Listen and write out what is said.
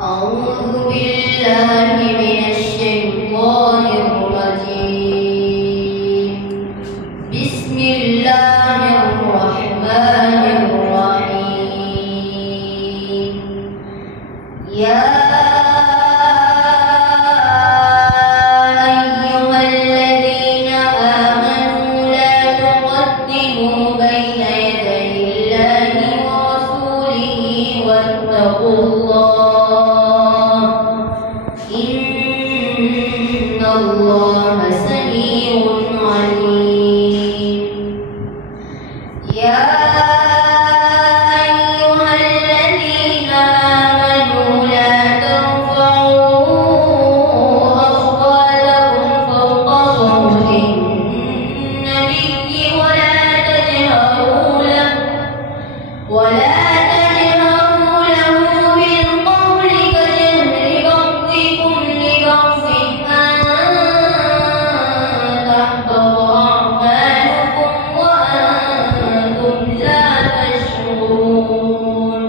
أعوذ بالله من الشيطان الرجيم. بسم الله الرحمن الرحيم. يا أيها الذين آمنوا لا تقدموا بين يدي الله ورسوله واتقوا الله إن الله سميع عليم. يا أيها الذين آمنوا لا ترفعوا أصواتكم فوق صوت النبي ولا تجهروا له بالقول كجهر بعضكم لبعض أن تحبط أعمالكم وأنتم لا تشعرون.